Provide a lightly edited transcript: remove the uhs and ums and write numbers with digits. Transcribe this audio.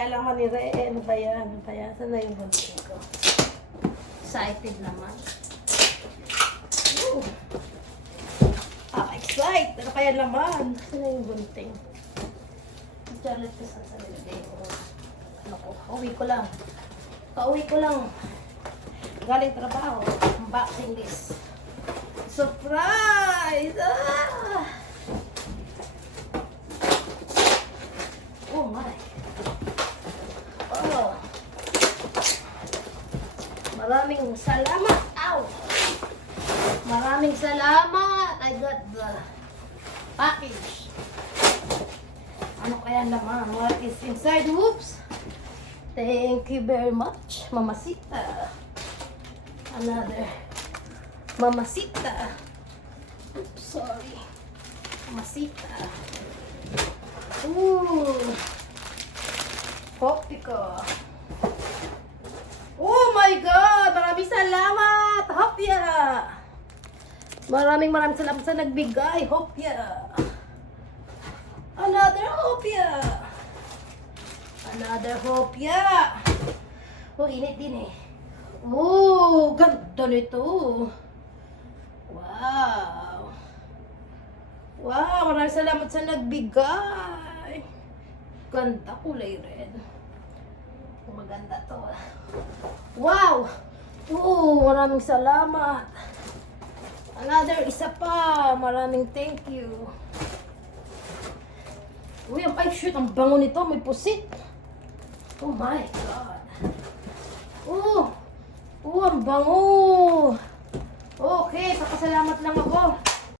kaya lang manire. Ano ba yan? Ano ba yan? Saan na yung bunting ko? Excited naman. Woo! Excited! Ano kaya naman? Saan na yung bunting? Charlotte ko sa nilagay ko. Ano ko? Pauwi ko lang. Pauwi ko lang. Galing trabaho. Unboxing this. Surprise! Ah! Oh my. Oh. Maraming salamat. Ow! Maraming salamat. I got the package. Ano kaya naman? What is inside? Whoops! Thank you very much, Mamacita. Another Mamacita. Oops, sorry. Mamacita. Ooh. Hopika. Oh my God! Maraming salamat! Hopya! Maraming salamat sa nagbigay. Hopya! Another hopya! Another hopya! Oh, init din eh. Oh, ganda nito. Wow! Wow! Maraming salamat sa nagbigay. Ganda, kulay red. Maganda to. Wow! Oo, maraming salamat. Another isa pa. Maraming thank you. Uy, shoot, ang bango nito. May pusit. Oh my God. Oh, ang bango. Okay, papasalamat lang ako.